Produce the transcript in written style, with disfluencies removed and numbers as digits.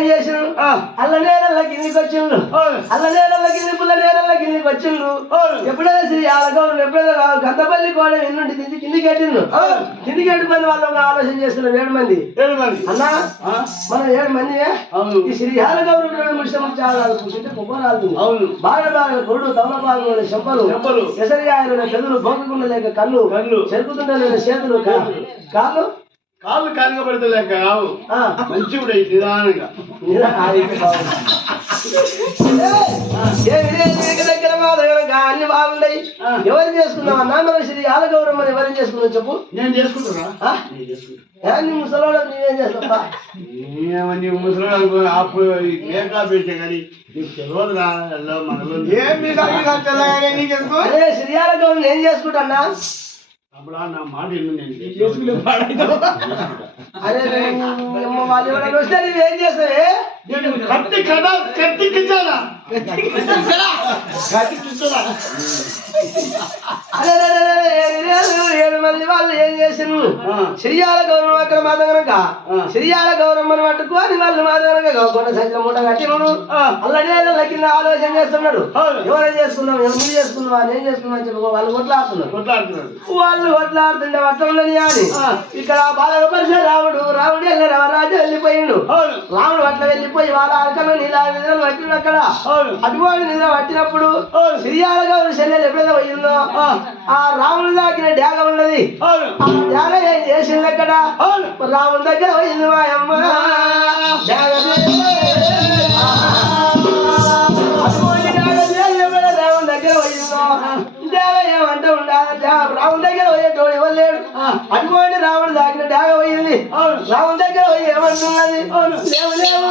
ఏం చేసిండు అల్ల నేలల్ల కిందికి వచ్చిండు అల్ల నేలల్ల కింది పుల్ల నేలల్ల కిందికి వచ్చిండు ఎప్పుడైనా శ్రీ ఆలగౌరు ఎప్పుడైనా గంధపల్లి కూడా ఎన్నుండి కిందికి ఎట్టిండు కిందికి ఎట్టుకుని వాళ్ళు ఒక ఆలోచన చేస్తున్నారు 7 మంది అన్నా మనం 7 మంది ఈ శ్రీ ఆలగౌరు ముష్టి చాలా కూర్చుంటే కుప్పరాలు బాగా బాగా కొడు తమలపాలు చెంపలు ఎసరిగాయలు చెదులు బొంగకుండా లేక కళ్ళు చెరుకుతుంటే లేక చేతులు కాళ్ళు కనగబడతలేక కావు మంచి కూడా నిదానంగా దగ్గర మా దగ్గర అన్ని బాగున్నాయి ఎవరు చేసుకున్నాం అన్నా మనం శ్రీ ఆలగౌరమ్మ ఎవరు చేసుకున్నాం చెప్పు నేను చేసుకుంటున్నా ముసలోడు నీవేం చేస్తా ముసలి అప్పుడు పెట్టే కానీ నీకు తెలియదురా అదే శ్రీ ఆలగౌరమ్మ ఏం చేసుకుంటా అప్పుడు నా మాట నేను అరే వాళ్ళు ఎవరైనా వస్తే నువ్వేం చేస్తావే అదే 7 మంది వాళ్ళు ఏం చేసిండ్రు శ్రీయాల గౌరవం అక్కడ మాత్రం కనుక శ్రీయాల గౌరమ్మని పట్టుకొని వాళ్ళు మాత్రం కొండ సంఖ్య మూట కట్టినడు అల్లడే కింద ఆలోచన చేస్తున్నాడు ఎవరైనా చేసుకున్నాం నువ్వు చేసుకున్నావా నేను చేసుకున్నా అని చెప్పి వాళ్ళు కొట్లాడుతున్నారు వాళ్ళు కొట్లాడుతుంటే పట్టండి అని ఇక్కడ బాగా పరిచే రాముడు రాజు వెళ్ళిపోయిండు రాముడు అట్లా వెళ్ళిపోయి వాళ్ళ అరకలు నీళ్ళ నిద్రలు పట్టిండు అక్కడ అటువంటి నిద్ర పట్టినప్పుడు శ్రీయాల గౌరవ శల్యాలు ఎప్పుడైతే పోయిందో ఆ రాముడు దాకిన డ్యాగ ఉన్నది ఆ డ్యాగ ఏం చేసింది అక్కడ రాముడి దగ్గర పోయింది మా అమ్మ రాముడి దగ్గర పోయిందో డ్యాగ ఏమంటే ఉండాలి రాముడి దగ్గర పోయేటోడు ఎవరు లేడు అటువంటి రాముడు దాకిన డ్యాగ పోయింది రాముడి దగ్గర పోయి ఏమంటున్నది లేవు